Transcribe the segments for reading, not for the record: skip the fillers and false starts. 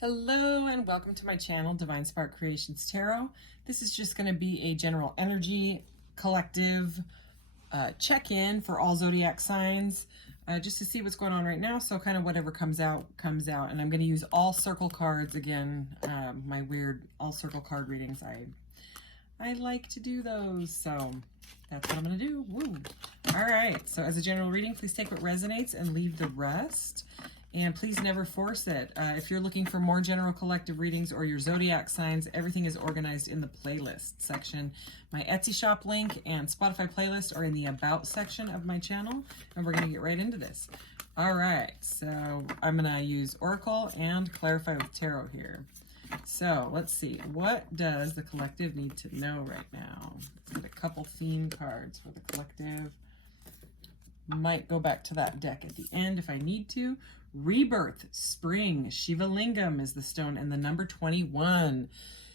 Hello and welcome to my channel, Divine Spark Creations Tarot. This is just going to be a general energy collective check-in for all zodiac signs, just to see what's going on right now. So kind of whatever comes out, comes out. And I'm going to use all circle cards again, my weird all circle card readings. I like to do those, so that's what I'm going to do. Woo! All right, so as a general reading, please take what resonates and leave the rest. And please never force it. If you're looking for more general collective readings or your zodiac signs, everything is organized in the playlist section. My Etsy shop link and Spotify playlist are in the About section of my channel. And we're going to get right into this. All right, so I'm going to use Oracle and Clarify with Tarot here. So let's see. What does the collective need to know right now? Let's get a couple theme cards for the collective. Might go back to that deck at the end if I need to. Rebirth, Spring, Shiva Lingam is the stone, and the number 21.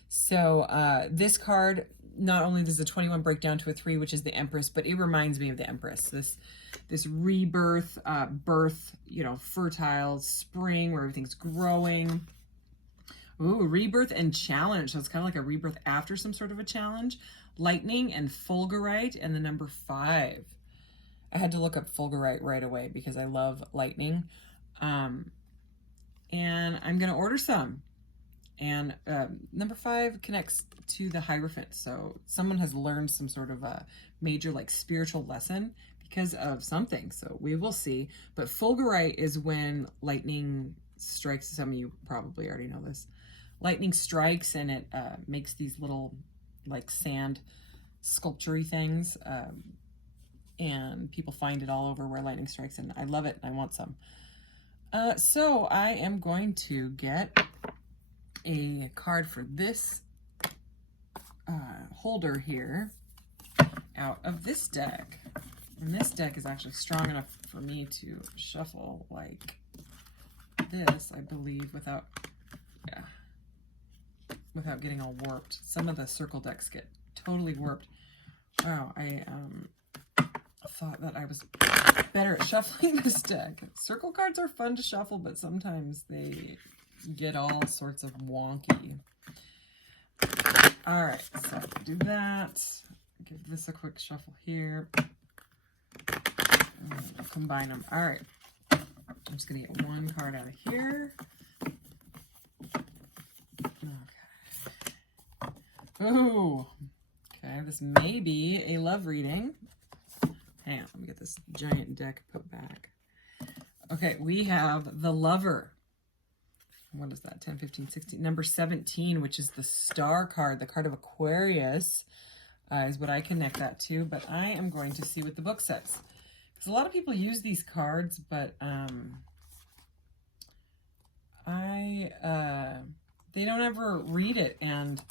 So this card, not only does the 21 break down to a 3, which is the Empress, but it reminds me of the Empress. This rebirth, birth, fertile, spring where everything's growing. Ooh, rebirth and challenge. So it's kind of like a rebirth after some sort of a challenge. Lightning and fulgurite, and the number 5. I had to look up fulgurite right away because I love lightning. And I'm going to order some. And number 5 connects to the Hierophant. So someone has learned some sort of a major spiritual lesson because of something. So we will see. But fulgurite is when lightning strikes. Some of you probably already know this. Lightning strikes and it makes these little sand sculpture-y things. And people find it all over where lightning strikes, and I love it, and I want some. So I am going to get a card for this holder here out of this deck. And this deck is actually strong enough for me to shuffle like this, I believe, without getting all warped. Some of the circle decks get totally warped. Wow, I thought that I was better at shuffling this deck. Circle cards are fun to shuffle, but sometimes they get all sorts of wonky. All right, so do that. Give this a quick shuffle here. And combine them. All right, I'm just gonna get one card out of here. Okay. Oh, okay. This may be a love reading. Hang on, let me get this giant deck put back. Okay, we have the Lover. What is that? 10, 15, 16. Number 17, which is the Star card, the card of Aquarius, is what I connect that to. But I am going to see what the book says. Because a lot of people use these cards, but they don't ever read it. And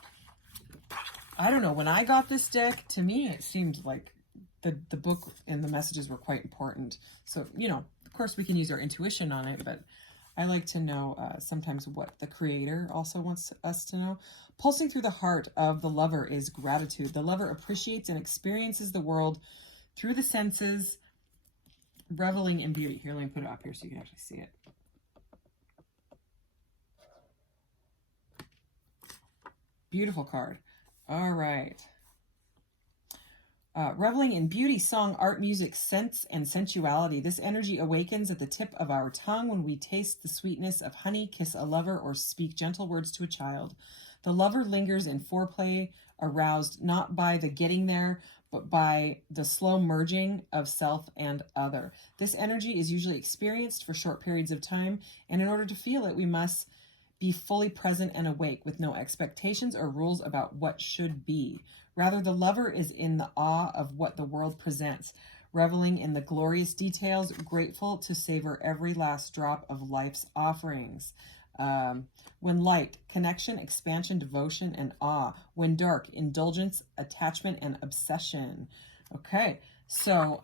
I don't know, when I got this deck, to me, it seemed like the book and the messages were quite important. So, of course we can use our intuition on it, but I like to know sometimes what the creator also wants us to know. Pulsing through the heart of the Lover is gratitude. The Lover appreciates and experiences the world through the senses, reveling in beauty. Here, let me put it up here so you can actually see it. Beautiful card. All right. Reveling in beauty, song, art, music, sense, and sensuality. This energy awakens at the tip of our tongue when we taste the sweetness of honey, kiss a lover, or speak gentle words to a child. The Lover lingers in foreplay, aroused not by the getting there, but by the slow merging of self and other. This energy is usually experienced for short periods of time, and in order to feel it, we must be fully present and awake with no expectations or rules about what should be. Rather, the Lover is in the awe of what the world presents, reveling in the glorious details, grateful to savor every last drop of life's offerings. When light, connection, expansion, devotion, and awe. When dark, indulgence, attachment, and obsession. Okay, so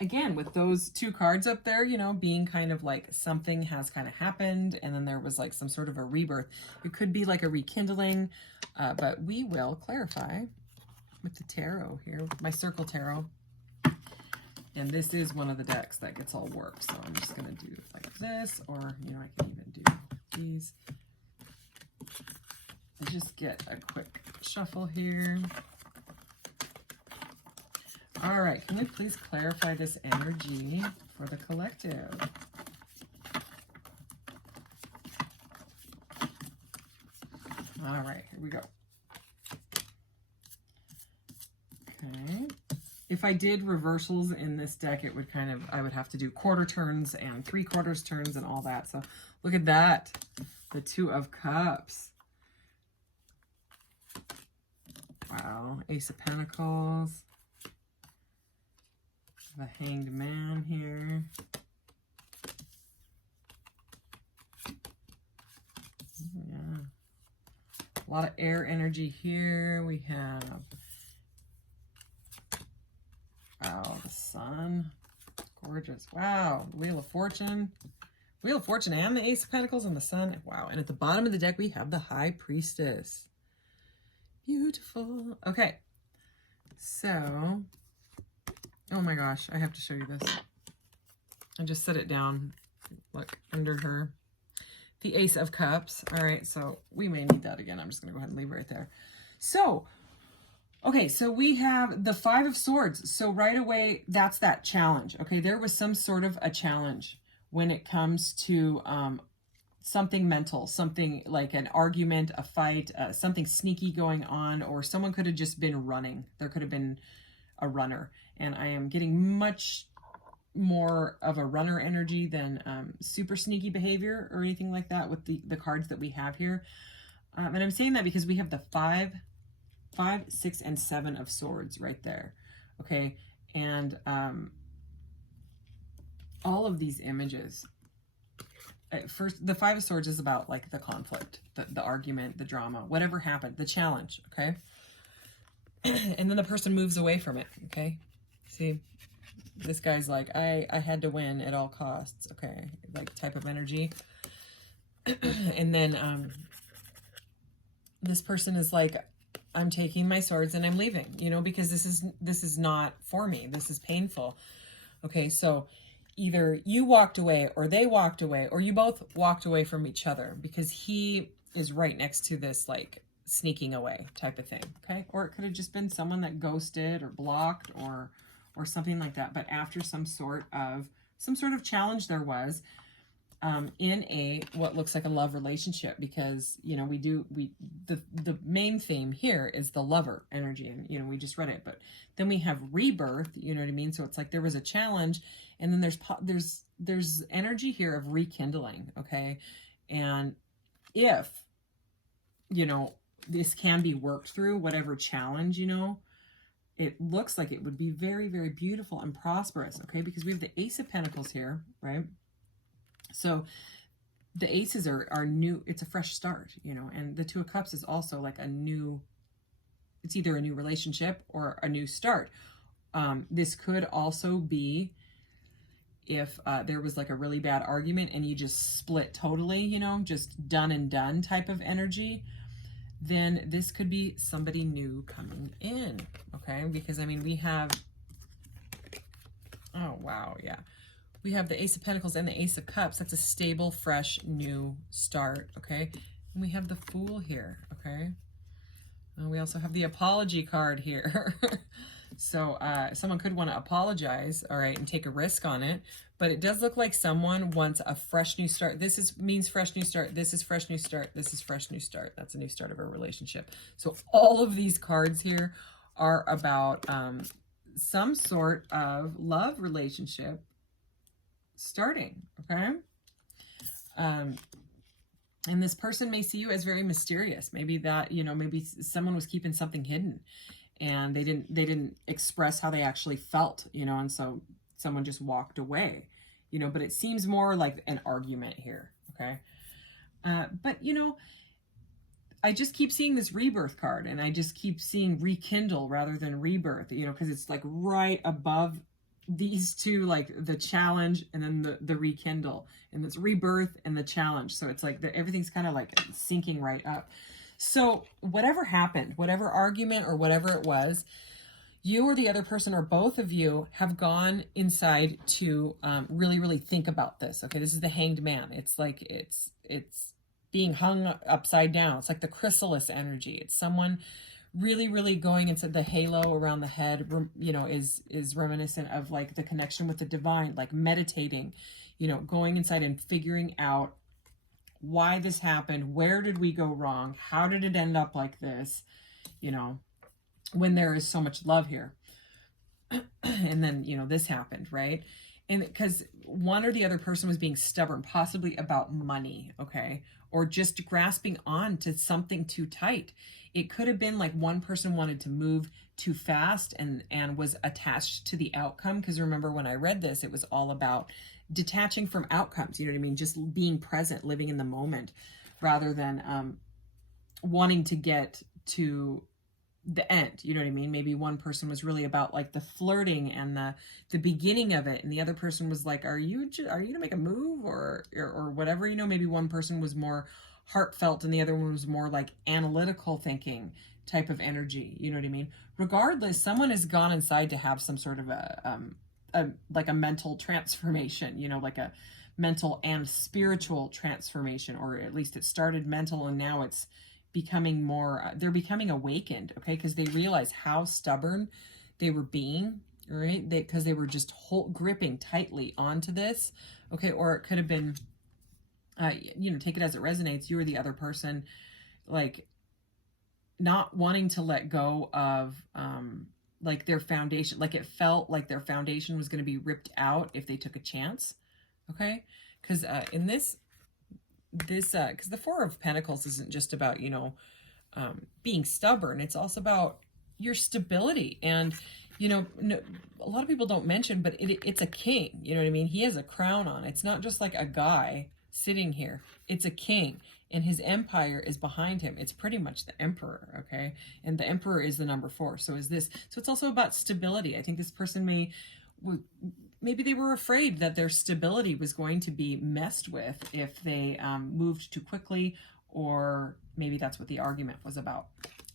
again, with those two cards up there, being kind of like something has kind of happened, and then there was some sort of a rebirth. It could be like a rekindling, but we will clarify with the tarot here, with my circle tarot. And this is one of the decks that gets all warped. So I'm just going to do it like this, or, I can even do Please just get a quick shuffle here. All right, can we please clarify this energy for the collective? All right, here we go. Okay. If I did reversals in this deck, it would kind of, I would have to do quarter turns and 3/4 turns and all that. So look at that. The Two of Cups. Wow. Ace of Pentacles. The Hanged Man here. Yeah. A lot of air energy here. We have, wow, the Sun. Gorgeous. Wow. Wheel of Fortune. Wheel of Fortune and the Ace of Pentacles and the Sun. Wow. And at the bottom of the deck, we have the High Priestess. Beautiful. Okay. So, oh my gosh, I have to show you this. I just set it down, look, under her. The Ace of Cups. All right, so we may need that again. I'm just going to go ahead and leave it right there. So, okay, so we have the Five of Swords. So right away, that's that challenge. Okay, there was some sort of a challenge when it comes to something mental, something like an argument, a fight, something sneaky going on, or someone could have just been running. There could have been a runner. And I am getting much more of a runner energy than super sneaky behavior or anything like that with the cards that we have here. And I'm saying that because we have the 5, 6, and 7 of Swords right there. Okay. And all of these images, at first, the 5 of Swords is about like the conflict, the argument, the drama, whatever happened, the challenge. Okay. And then the person moves away from it. Okay. See, this guy's like, I had to win at all costs. Okay. Like type of energy. And then this person is like, I'm taking my swords and I'm leaving, you know, because this is not for me. This is painful. Okay. So either you walked away or they walked away, or you both walked away from each other because he is right next to this, like, sneaking away type of thing. Okay. Or it could have just been someone that ghosted or blocked or something like that. But after some sort of challenge there was, in what looks like a love relationship, because, you know, the main theme here is the lover energy, and, you know, we just read it, but then we have rebirth, you know what I mean? So it's like there was a challenge, and then there's energy here of rekindling. Okay. And if, you know, this can be worked through, whatever challenge, you know, it looks like it would be very, very beautiful and prosperous. Okay. Because we have the Ace of Pentacles here, right? So the aces are new. It's a fresh start, you know, and the Two of Cups is also like it's either a new relationship or a new start. This could also be if there was like a really bad argument and you just split totally, you know, just done and done type of energy, then this could be somebody new coming in. Okay. Because I mean, we have, oh, wow. Yeah. We have the Ace of Pentacles and the Ace of Cups. That's a stable, fresh, new start, okay? And we have the Fool here, okay? And we also have the apology card here. So someone could want to apologize, all right, and take a risk on it. But it does look like someone wants a fresh new start. This means fresh new start. This is fresh new start. This is fresh new start. That's a new start of a relationship. So all of these cards here are about some sort of love relationship starting, okay? And this person may see you as very mysterious. Maybe that, you know, maybe someone was keeping something hidden and they didn't express how they actually felt, you know, and so someone just walked away, you know, but it seems more like an argument here, okay? But, you know, I just keep seeing this rebirth card, and I just keep seeing rekindle rather than rebirth, you know, because it's like right above these two, like the challenge and then the rekindle, and it's rebirth and the challenge. So it's like everything's kind of like syncing right up. So whatever happened, whatever argument or whatever it was, you or the other person or both of you have gone inside to really, really think about this. Okay, this is the Hanged Man. It's like it's being hung upside down. It's like the chrysalis energy. It's someone really, really going into the halo around the head, you know, is reminiscent of like the connection with the divine, like meditating, you know, going inside and figuring out why this happened. Where did we go wrong? How did it end up like this? You know, when there is so much love here. And then, you know, this happened, right? And because one or the other person was being stubborn, possibly about money, okay? Or just grasping on to something too tight. It could have been like one person wanted to move too fast and was attached to the outcome. Because remember, when I read this, it was all about detaching from outcomes, you know what I mean? Just being present, living in the moment, rather than wanting to get to the end, you know what I mean? Maybe one person was really about like the flirting and the beginning of it, and the other person was like, are you gonna make a move or whatever, you know? Maybe one person was more heartfelt and the other one was more like analytical thinking type of energy, you know what I mean? Regardless, someone has gone inside to have some sort of like a mental transformation, you know, like a mental and spiritual transformation, or at least it started mental and now it's becoming more, they're becoming awakened, okay? Because they realize how stubborn they were being, right? Because they were just gripping tightly onto this, okay? Or it could have been, you know, take it as it resonates. You were the other person, like not wanting to let go of like their foundation. Like it felt like their foundation was going to be ripped out if they took a chance, okay? Because in this because the Four of Pentacles isn't just about, you know, being stubborn. It's also about your stability. And, you know, a lot of people don't mention, but it's a king, you know what I mean? He has a crown on. It's not just like a guy sitting here. It's a king, and his empire is behind him. It's pretty much the emperor, okay? And the emperor is the number 4. So is this. So it's also about stability. I think this person maybe they were afraid that their stability was going to be messed with if they moved too quickly, or maybe that's what the argument was about.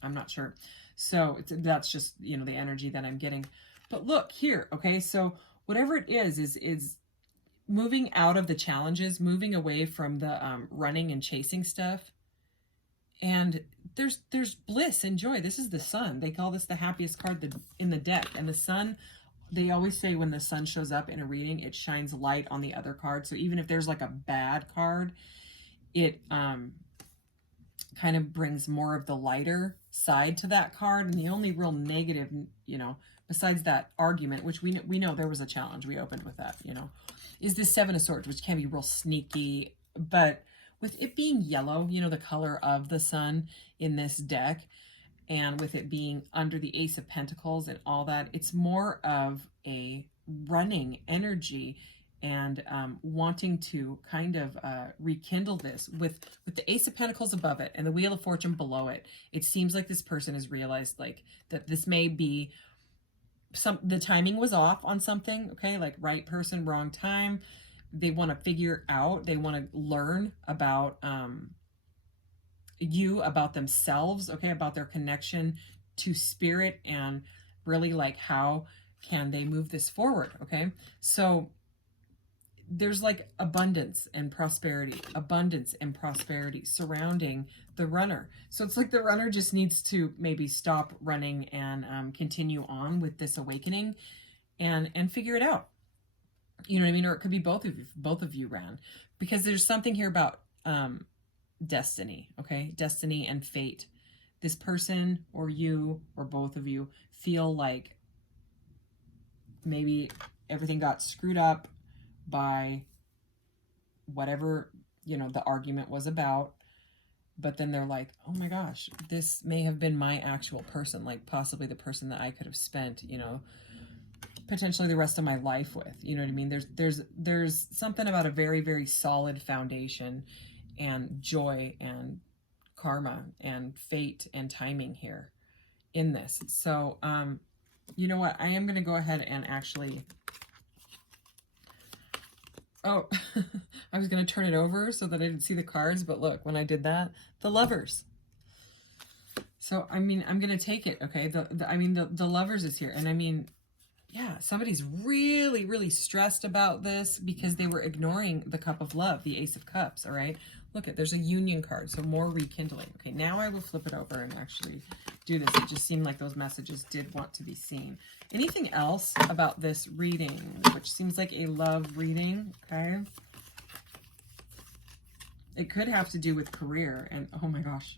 I'm not sure. So that's just, you know, the energy that I'm getting. But look here, okay? So whatever it is moving out of the challenges, moving away from the running and chasing stuff. And there's bliss and joy. This is the sun. They call this the happiest card in the deck. And the sun, they always say when the sun shows up in a reading, it shines light on the other card. So even if there's like a bad card, it kind of brings more of the lighter side to that card. And the only real negative, you know, besides that argument, which we know there was a challenge, we opened with that, you know, is this Seven of Swords, which can be real sneaky. But with it being yellow, you know, the color of the sun in this deck, and with it being under the Ace of Pentacles and all that, it's more of a running energy and wanting to kind of rekindle this with the Ace of Pentacles above it and the Wheel of Fortune below it. It seems like this person has realized like that this may be the timing was off on something, okay? Like right person, wrong time. They want to figure out, they want to learn about about themselves, okay, about their connection to spirit, and really like how can they move this forward, okay? So there's like abundance and prosperity surrounding the runner. So it's like the runner just needs to maybe stop running and continue on with this awakening and figure it out. You know what I mean? Or it could be both of you ran, because there's something here about destiny, okay? Destiny and fate. This person or you or both of you feel like maybe everything got screwed up by whatever, you know, the argument was about, but then they're like, oh my gosh, this may have been my actual person, like possibly the person that I could have spent, you know, potentially the rest of my life with, you know what I mean? There's something about a very, very solid foundation and joy and karma and fate and timing here in this. So, you know what? I am going to go ahead and actually, oh, I was going to turn it over so that I didn't see the cards, but look, when I did that, the Lovers. So, I mean, I'm going to take it, okay? The Lovers is here. And I mean, Yeah, somebody's really, really stressed about this because they were ignoring the cup of love, the Ace of Cups, all right? Look there's a union card, so more rekindling. Okay, now I will flip it over and actually do this. It just seemed like those messages did want to be seen. Anything else about this reading, which seems like a love reading, okay? It could have to do with career, and oh my gosh.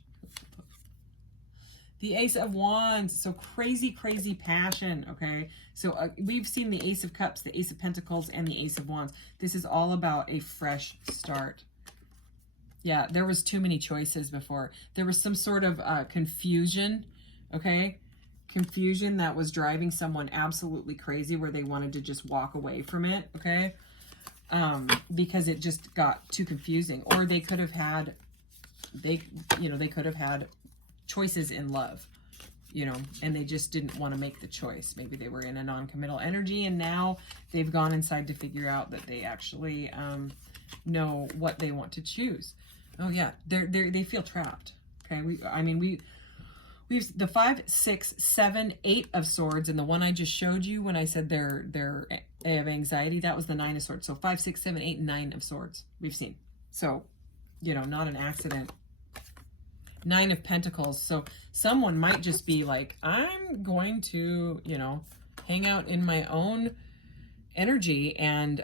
The Ace of Wands, so crazy, crazy passion, okay? So we've seen the Ace of Cups, the Ace of Pentacles, and the Ace of Wands. This is all about a fresh start. Yeah, there was too many choices before. There was some sort of confusion, okay? Confusion that was driving someone absolutely crazy where they wanted to just walk away from it, okay? Because it just got too confusing. Or they could have had, they could have had choices in love, and they just didn't want to make the choice. Maybe they were in a non-committal energy, and now they've gone inside to figure out that they actually know what they want to choose. Oh yeah, they feel trapped. Okay, we've the 5, 6, 7, 8 of Swords, and the one I just showed you when I said they have anxiety, that was the 9 of Swords. So 5, 6, 7, 8, 9 of Swords we've seen. So not an accident. 9 of Pentacles. So someone might just be like, I'm going to, hang out in my own energy and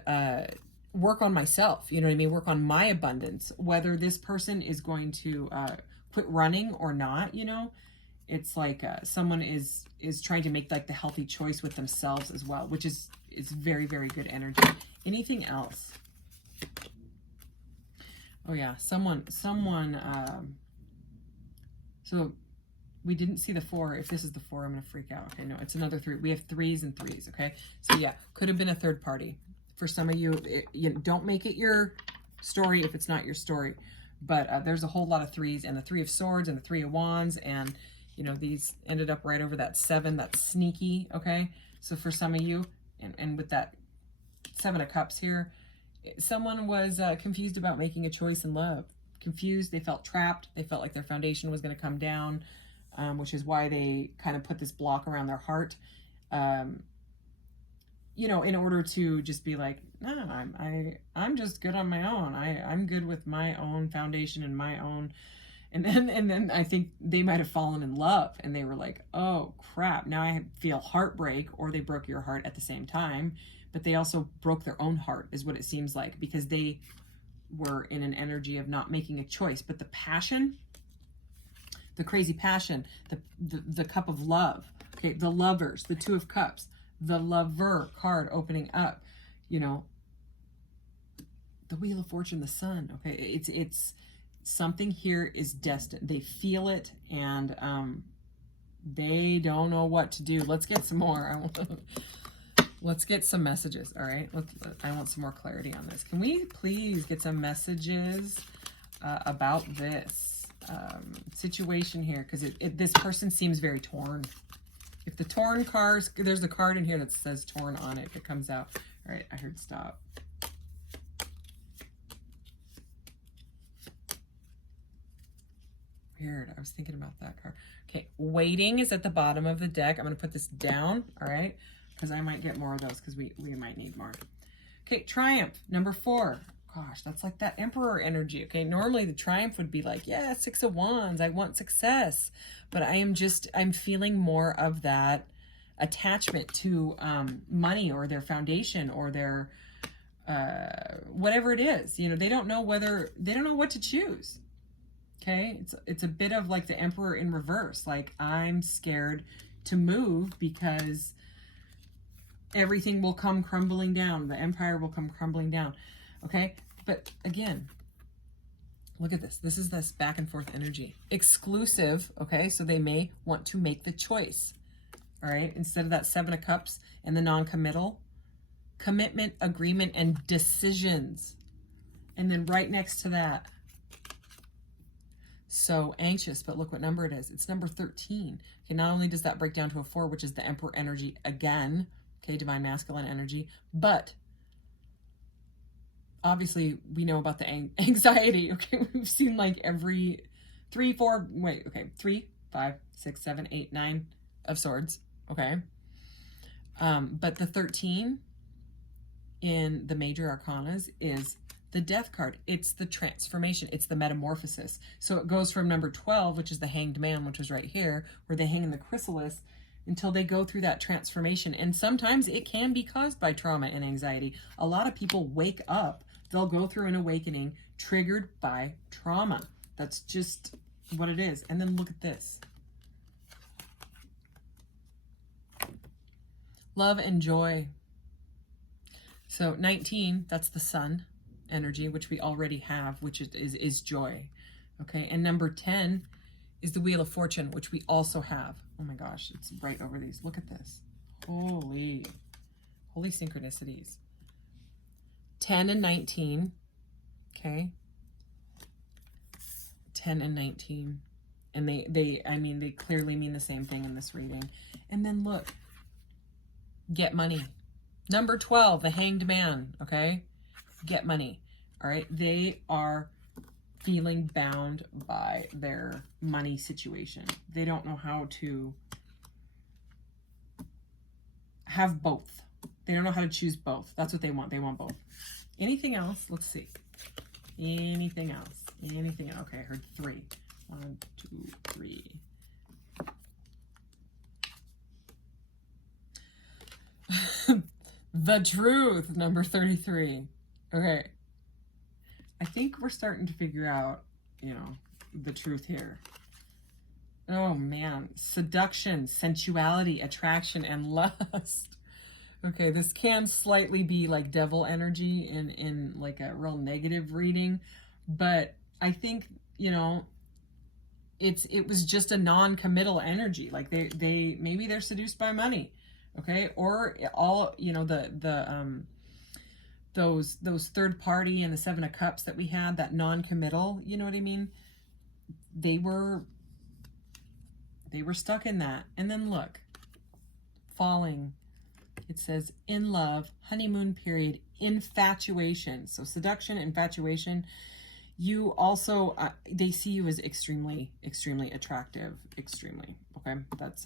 work on myself. You know what I mean? Work on my abundance. Whether this person is going to quit running or not, it's like someone is trying to make like the healthy choice with themselves as well, which is very, very good energy. Anything else? Oh yeah, someone. So we didn't see the 4. If this is the 4, I'm going to freak out. Okay, no, it's another 3. We have 3s and 3s, okay? So yeah, could have been a third party. For some of you, don't make it your story if it's not your story. But there's a whole lot of 3s, and the 3 of Swords and the 3 of Wands, and, these ended up right over that 7. That's sneaky, okay? So for some of you, and with that 7 of Cups here, someone was confused about making a choice in love. Confused, they felt trapped, they felt like their foundation was going to come down, which is why they kind of put this block around their heart, in order to just be like, no, I'm just good on my own. I'm good with my own foundation and my own, and then I think they might have fallen in love, and they were like, oh crap, now I feel heartbreak, or they broke your heart at the same time, but they also broke their own heart, is what it seems like, because they were in an energy of not making a choice. But the passion, the crazy passion, the cup of love, okay, the Lovers, the 2 of Cups, the Lover card opening up, the Wheel of Fortune, the Sun, okay, it's something here is destined. They feel it, and they don't know what to do. Let's get some more. Let's get some messages, all right? I want some more clarity on this. Can we please get some messages about this situation here? Because this person seems very torn. If the torn cards, there's a card in here that says torn on it if it comes out. All right, I heard stop. Weird, I was thinking about that card. Okay, waiting is at the bottom of the deck. I'm going to put this down, all right? Because I might get more of those, because we might need more. Okay, Triumph, number 4. Gosh, that's like that Emperor energy, okay? Normally the Triumph would be like, yeah, 6 of Wands, I want success. But I'm feeling more of that attachment to money, or their foundation, or their, whatever it is. They don't know what to choose. Okay, it's a bit of like the Emperor in reverse. Like, I'm scared to move because everything will come crumbling down. The empire will come crumbling down. Okay, but again, look at this. This is this back and forth energy. Exclusive, okay, so they may want to make the choice. All right, instead of that 7 of Cups and the non-committal, commitment, agreement, and decisions. And then right next to that, so anxious, but look what number it is. It's number 13. Okay, not only does that break down to a 4, which is the Emperor energy again, okay, divine masculine energy, but obviously we know about the anxiety, okay? We've seen like every 3, 4, 3, 5, 6, 7, 8, 9 of Swords, okay? But the 13 in the major arcanas is the death card. It's the transformation. It's the metamorphosis. So it goes from number 12, which is the hanged man, which is right here, where they hang in the chrysalis, until they go through that transformation. And sometimes it can be caused by trauma and anxiety. A lot of people wake up, they'll go through an awakening triggered by trauma. That's just what it is. And then look at this. Love and joy. So 19, that's the sun energy, which we already have, which is joy. Okay, and number 10 is the Wheel of Fortune, which we also have. Oh my gosh, it's right over these. Look at this. Holy synchronicities. 10 and 19. Okay. 10 and 19. And they clearly mean the same thing in this reading. And then look, get money. Number 12, the hanged man, okay? Get money, all right? They are feeling bound by their money situation. They don't know how to have both. They don't know how to choose both. That's what they want. They want both. Anything else? Let's see. Anything else? Anything else? Okay, I heard 3. 1, 2, 3. The truth, number 33. Okay. I think we're starting to figure out, the truth here. Oh man, seduction, sensuality, attraction, and lust. Okay, this can slightly be like devil energy in like a real negative reading, but I think, it was just a non-committal energy. Like they maybe they're seduced by money. Okay, or all, those third party and the 7 of Cups that we had, that non-committal, you know what I mean? They were stuck in that. And then look, falling. It says in love, honeymoon period, infatuation. So seduction, infatuation. You also, they see you as extremely, extremely attractive. Extremely. Okay, that's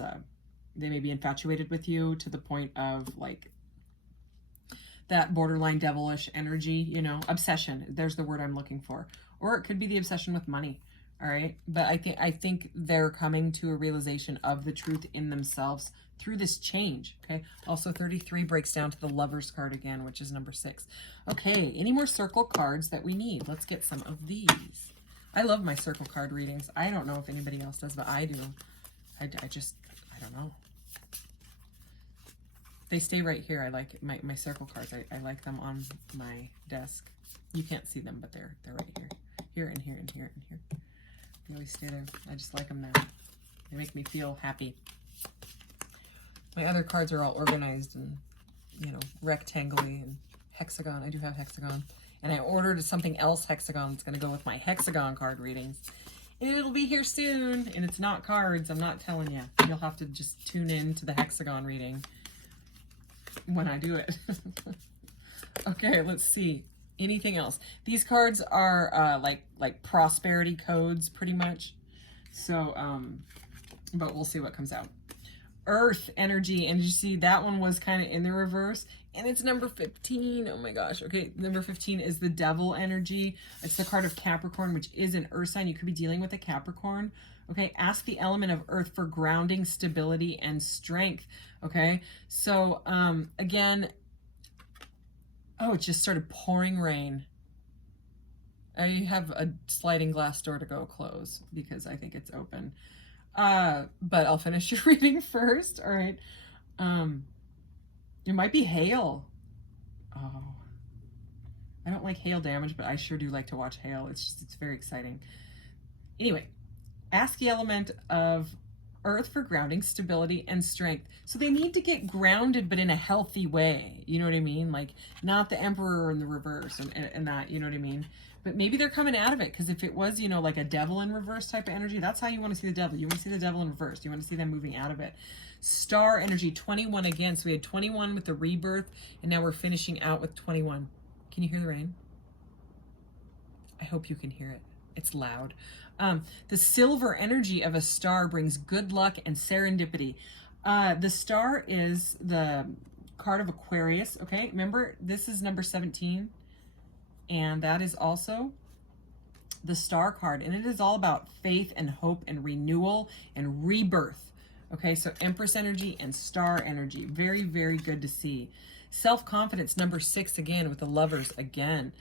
they may be infatuated with you to the point of like that borderline devilish energy, obsession. There's the word I'm looking for. Or it could be the obsession with money. All right. But I think they're coming to a realization of the truth in themselves through this change. Okay. Also 33 breaks down to the Lover's card again, which is number 6. Okay. Any more circle cards that we need? Let's get some of these. I love my circle card readings. I don't know if anybody else does, but I do. I don't know. They stay right here. I like my circle cards. I like them on my desk. You can't see them, but they're right here. Here and here and here and here. They always stay there. I just like them now. They make me feel happy. My other cards are all organized and, rectangly and hexagon. I do have hexagon. And I ordered something else hexagon that's going to go with my hexagon card readings. And it'll be here soon. And it's not cards. I'm not telling you. You'll have to just tune in to the hexagon reading when I do it. Okay, let's see. Anything else? These cards are like prosperity codes pretty much. So, but we'll see what comes out. Earth energy, and you see that one was kind of in the reverse, and it's number 15. Oh my gosh. Okay, number 15 is the devil energy. It's the card of Capricorn, which is an earth sign. You could be dealing with a Capricorn. Okay, ask the element of earth for grounding, stability, and strength. Okay, so again, oh, it just started pouring rain. I have a sliding glass door to go close because I think it's open. But I'll finish your reading first. All right. It might be hail. Oh, I don't like hail damage, but I sure do like to watch hail. It's very exciting. Anyway, ask the element of earth for grounding, stability, and strength. So they need to get grounded, but in a healthy way. You know what I mean? Like not the emperor in the reverse and that, you know what I mean? But maybe they're coming out of it, because if it was, like a devil in reverse type of energy, that's how you want to see the devil. You want to see the devil in reverse. You want to see them moving out of it. Star energy, 21 again. So we had 21 with the rebirth, and now we're finishing out with 21. Can you hear the rain? I hope you can hear it. It's loud. The silver energy of a star brings good luck and serendipity. The star is the card of Aquarius. Okay, remember this is number 17, and that is also the star card, and it is all about faith and hope and renewal and rebirth. Okay, so Empress energy and star energy, very, very good to see. Self-confidence, number 6 again with the Lovers again.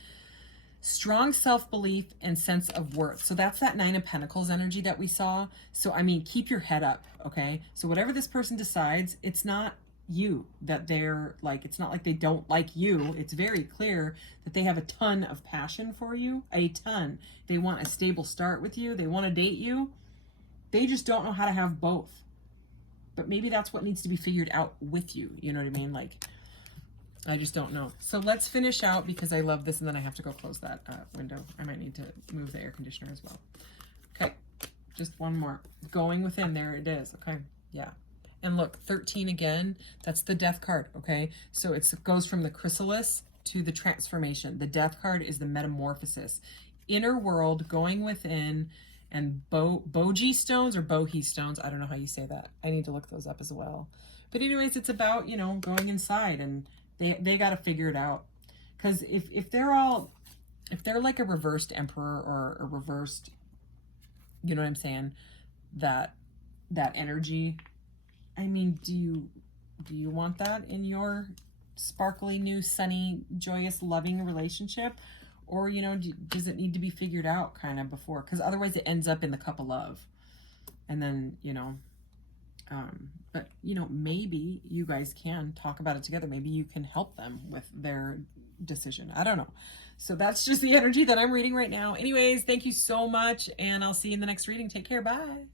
Strong self-belief and sense of worth. So that's that 9 of Pentacles energy that we saw. So I mean, keep your head up, okay? So whatever this person decides, it's not you that they're like, it's not like they don't like you. It's very clear that they have a ton of passion for you, a ton. They want a stable start with you. They want to date you. They just don't know how to have both. But maybe that's what needs to be figured out with you. You know what I mean? Like, I just don't know. So let's finish out because I love this, and then I have to go close that window. I might need to move the air conditioner as well. Okay, just one more. Going within, there it is. Okay, yeah. And look, 13 again, that's the Death card, okay? So it goes from the chrysalis to the transformation. The Death card is the metamorphosis. Inner world, going within, and boji stones or bohi stones. I don't know how you say that. I need to look those up as well. But anyways, it's about, you know, going inside, and they got to figure it out. Because if they're like a reversed emperor or a reversed, you know what I'm saying, that energy, I mean, do you want that in your sparkly, new, sunny, joyous, loving relationship? Or, you know, does it need to be figured out kind of before? Because otherwise it ends up in the cup of love. And then, you know, but, you know, maybe you guys can talk about it together. Maybe you can help them with their decision. I don't know. So that's just the energy that I'm reading right now. Anyways, thank you so much, and I'll see you in the next reading. Take care. Bye.